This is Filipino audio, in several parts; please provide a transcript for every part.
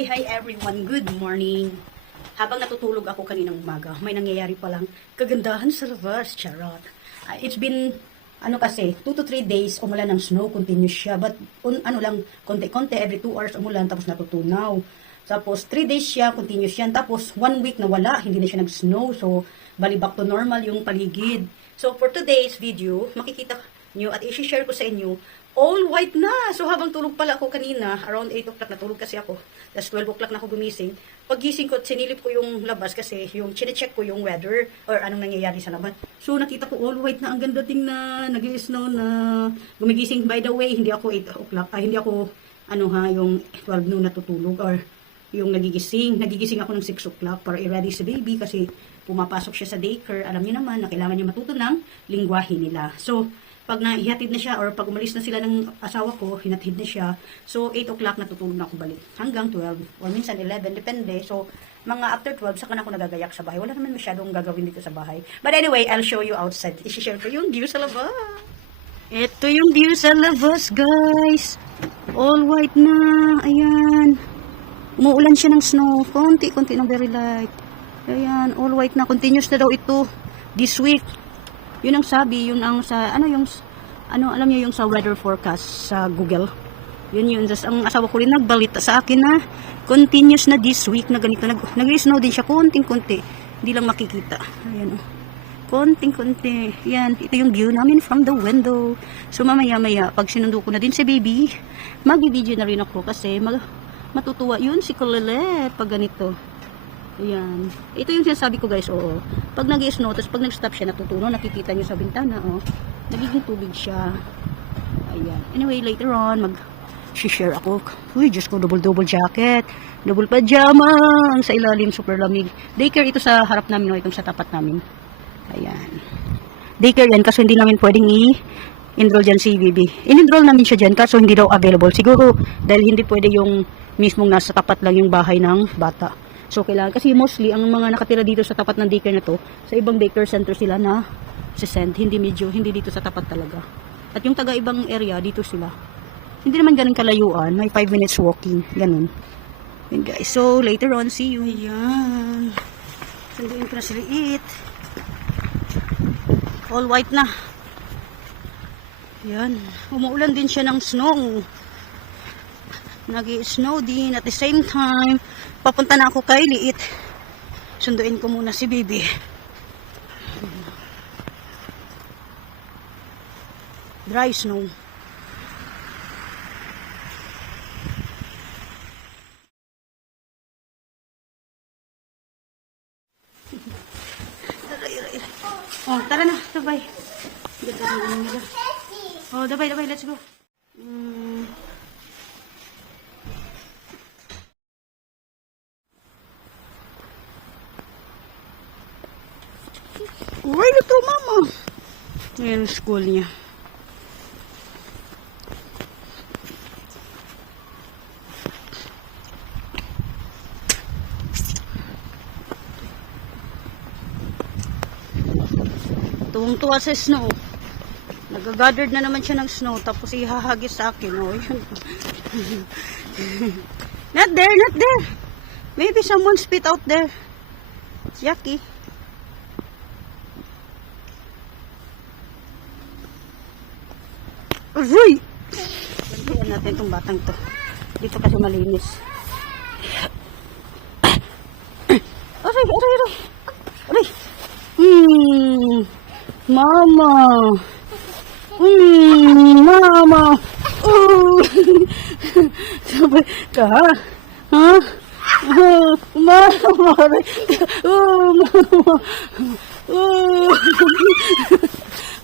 Hi everyone. Good morning. Habang natutulog ako kaninang umaga, may nangyayari palang kagandahan sa labas. Charot. It's been, kasi, 2 to 3 days umulan ng snow. Continuous siya. But, konti-konti, every 2 hours umulan, tapos natutunaw. Tapos, 3 days siya, continuous yan. Tapos, 1 week na wala, hindi na siya nag-snow. So, bali back to normal yung paligid. So, for today's video, makikita nyo at i-share ko sa inyo, all white na. So, habang tulog pala ako kanina, around 8 o'clock, natulog kasi ako. Tapos 12 o'clock na ako gumising. Pagising ko, sinilip ko yung labas kasi yung chinecheck ko yung weather or anong nangyayari sa labas. So, nakita ko all white na. Ang ganda tingnan. Nag-i-snow na. Gumigising, by the way, hindi ako 8 o'clock. Hindi ako, yung 12 noon natutulog or yung nagigising. Nagigising ako ng 6 o'clock para i-ready si baby kasi pumapasok siya sa daycare. Alam niyo naman na kailangan niya matuto ng lingwahe nila. So, pag naihatid na siya or pag umalis na sila ng asawa ko, hinatid na siya. So, 8 o'clock natutulog na ako balik. Hanggang 12 or minsan 11, depende. So, mga after 12, saka na ako nagagayak sa bahay. Wala naman masyadong gagawin dito sa bahay. But anyway, I'll show you outside. I-share ko yung view sa labas. Ito yung view sa labas, guys. All white na. Ayan. Umuulan siya ng snow. Konti-konti ng very light. Ayan, all white na. Continuous na daw ito this week. Yun ang sabi, yun ang sa, alam niyo yung sa weather forecast sa Google. Yun. Just, ang asawa ko rin nagbalita sa akin na continuous na this week na ganito. Nag-snow din siya, konting-konti. Hindi lang makikita. Ayan, konting-konti. Yan, ito yung view namin from the window. So, mamaya-maya, pag sinundo ko na din si baby, mag-video na rin ako kasi matutuwa yun si Kulilet pag ganito. Ayan. Ito yung sinasabi ko, guys, oo. Pag nag-i-snow, tapos pag nag-stop siya, natutuno, nakikita nyo sa bintana, nagiging tubig siya. Ayan. Anyway, later on, mag-share ako. Uy, Diyos ko, double jacket. Double pajama. Ang sa ilalim, super lamig. Daycare ito sa harap namin, itong sa tapat namin. Ayan. Daycare yan, kasi hindi namin pwedeng i-enroll dyan si Bibi. In-enroll namin siya dyan, kaso hindi daw available. Siguro, dahil hindi pwede yung mismong nasa tapat lang yung bahay ng bata. So, kailangan, kasi mostly, ang mga nakatira dito sa tapat ng daycare na to, sa ibang daycare center sila na sisend, hindi dito sa tapat talaga. At yung taga-ibang area, dito sila. Hindi naman ganun kalayuan, may 5 minutes walking, ganun. Yan guys, so, later on, see you. Ayan. Sunduin ko na si Liit. All white na. Yan. Umuulan din siya ng snow. Nag-i-snow din at the same time. Papunta na ako kay Liit. Sunduin ko muna si Bibi. Dry snow. Oh, tara na, dabay. Oh, dabay, let's go. Uy, ito, mama. Ayan, school niya. Tuwang-tuwa sa snow. Nag-gathered na naman siya ng snow, tapos ihahagis sa akin. Oh, yun. Not there. Maybe someone spit out there. It's yucky. Aray! Gantihan natin itong batang to. Dito kasi malinis. Aray! Mama! Mama! Sabay ka, ha? Ha? Mama! Mama!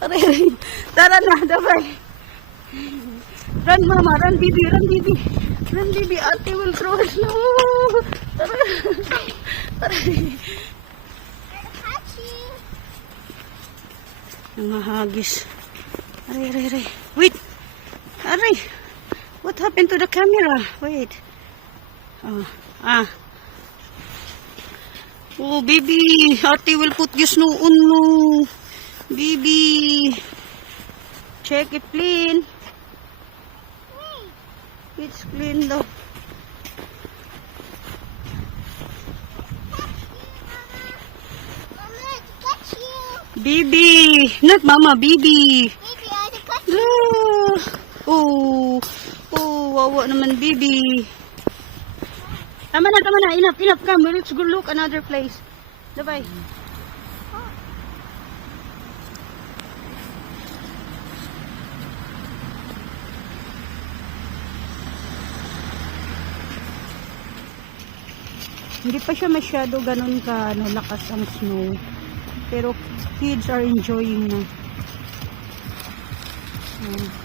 Aray! Tara na, dabay! Run, mama, run, baby, ate will throw us. No. Tara. Nangahagis. Aray. Wait. Aray. What happened to the camera? Wait. Oh, baby, ate will put the snow on mo. Baby. Check it clean. It's clean daw. Bibi! Not mama, Bibi! Maybe I think I Oh, wawa naman, Bibi. Tama na. Enough. Come, let's go look another place. Bye. Hindi pa siya masyado ganun ka lakas ang snow. Pero kids are enjoying na.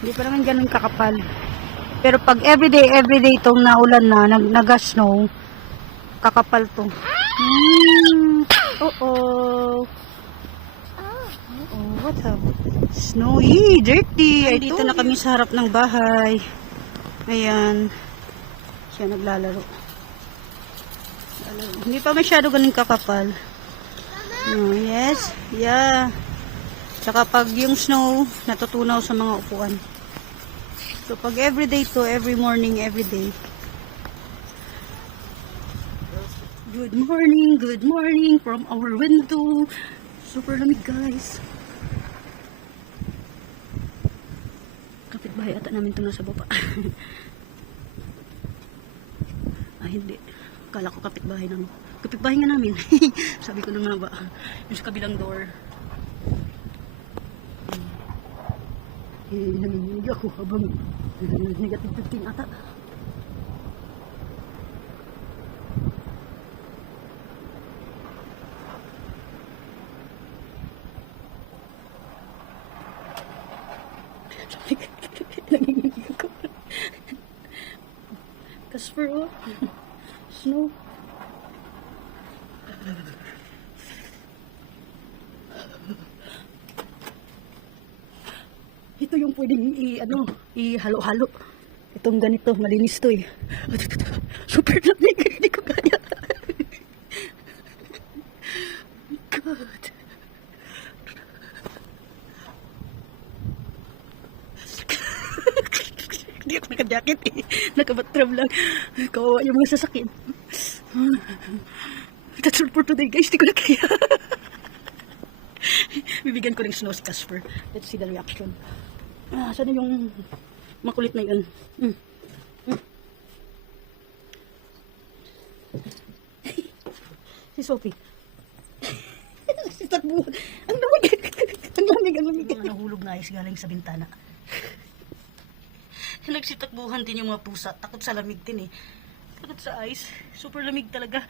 Hindi pa naman ganun kakapal. Pero pag everyday itong naulan na, nag-snow, kakapal to. What happened? Snowy, dirty. Ay, dito na kami sa harap ng bahay. Ayan. Siya naglalaro. Hindi pa masyado ganun kakapal. Yes. Yeah. Tsaka pag yung snow, natutunaw sa mga upuan. So, pag everyday to, every morning, everyday. Good morning from our window. Super lamig, guys. Kapitbahay ata namin ito nasa baba. Hindi. Kala ko kapitbahay namin. Kapitbahay nga namin. Sabi ko na nga ba. Yung sa kabilang door. Nanginginig ako habang negative 15 ata. Nanginginig ako. Casper, oh. Snow. Ito yung pwedeng ihalo-halo. Itong ganito, malinis to eh. Super lamig, hindi ko kaya. God. Hindi ako naka-jacket eh. Nakabatrab lang. Kawawa yung mga sasakyan. That's all for today, guys. Hindi ko na kaya. Bibigyan ko ng snow si Casper. Let's see the reaction. Saan yung makulit na yun? Si Sophie. Si Takbo. Ang lamig. Ang lamig. Nahulog na ayos galing sa bintana. Nagsitakbuhan din yung mga pusa. Takot sa lamig din eh. Takot sa ice. Super lamig talaga.